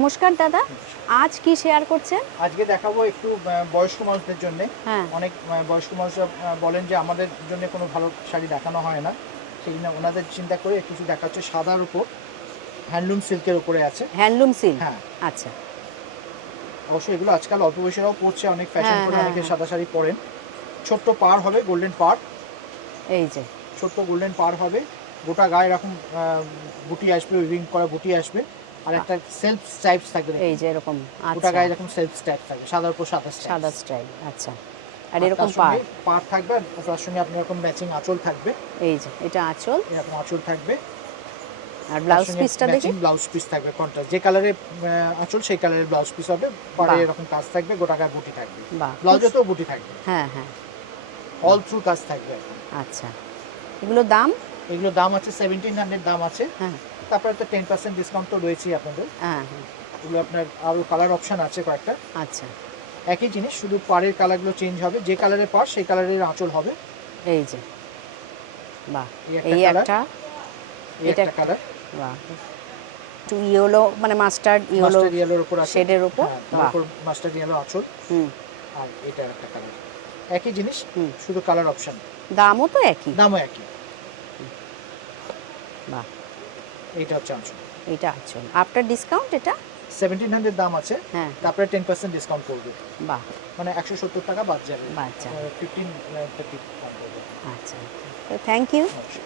নমস্কার দাদা, আজ কি শেয়ার করছেন? আজকে দেখাবো একটু বয়স্ক মানুষদের জন্য। হ্যাঁ। অনেক বয়স্ক মানুষরা বলেন যে আমাদের জন্য কোনো ভালো শাড়ি দেখানো হয় না, সেই জন্য ওনাদের চিন্তা করে কিছু দেখাচ্ছে। সাদার উপর হ্যান্ডলুম সিল্কের উপরে আছে। Handloom silk. হ্যাঁ, আচ্ছা। অবশ্যই এগুলো আজকাল অল্প বয়সীরাও পরছে, অনেক ফ্যাশন হ্যাঁ করে হ্যাঁ অনেকে হ্যাঁ, সাদা শাড়ি পরেন। ছোট্ট পাড় হবে, গোল্ডেন পাড়, এই যে। ছোট্ট গোল্ডেন পাড় হবে। গোটা গায়ে এরকম বুটি আসবে, উইভিং করা বুটি আসবে। আর একটা সেলফ স্ট্রাইপস থাকবে, এই দেখুন। যে এরকম। গোটা আচ্ছা, গায়ে এরকম সেলফ স্ট্রাইপ থাকবে, সাদার উপর সাদা স্ট্রাইপ। সাদা স্টাইল। আচ্ছা, আর আর এরকম তার সঙ্গে পাড়। পাড় থাকবে, আর তার সঙ্গে আপনার এরকম ম্যাচিং আঁচল থাকবে। এই যে এটা আঁচল, এরকম আঁচল থাকবে। আর তার ব্লাউজ সঙ্গে পিসটা দেখি। ম্যাচিং ব্লাউজ পিস থাকবে, কন্ট্রাস্ট যে কালারের আঁচল সেই কালারের ব্লাউজ পিস হবে। পাড়ে বাহ এরকম কাজ থাকবে, গোটা গায়ে বুটি থাকবে, বাহ, ব্লাউজেতেও বুটি থাকবে, হ্যাঁ হ্যাঁ। অল থ্রু কাজ থাকবে। আচ্ছা, এগুলো দাম? এগুলো দাম আছে 1700 দাম আছে। হ্যাঁ তারপরে তো 10% ডিসকাউন্ট তো রয়েছেই আপনাদের। হ্যাঁ হ্যাঁ। এগুলো আপনার আরও কালার অপশন আছে কয়েকটা। আচ্ছা, একই জিনিস, শুধু পাড়ের কালারগুলো চেঞ্জ হবে। যে কালারের পাড় সেই কালারের আঁচল হবে। এই যে, বাহ। এই একটা এই কালার, একটা, এই এটা একটা কালার। বাহ, একটু ইয়েলো, মানে মাস্টার্ড ইয়েলো মাস্টার ইয়েলোর উপর আছে, শেডের উপর। হ্যাঁ, তার বাহ। উপর মাস্টার ইয়েলো আঁচল। হুম আর এটা একটা কালার, একই জিনিস, হুম। শুধু কালার অপশন। দামও তো একই। দামও একই। বাহ, এইটা হচ্ছে আঁচল। এটা আঁচল। আফটার ডিসকাউন্ট এটা? 1700 দাম আছে, হ্যাঁ। তারপরে 10% ডিসকাউন্ট করবে, বাহ। মানে 170 টাকা বাদ যাবে। বাদ যাবে। 15 30 কম করবে। আচ্ছা, তো থ্যাংক ইউ। অবশ্যই।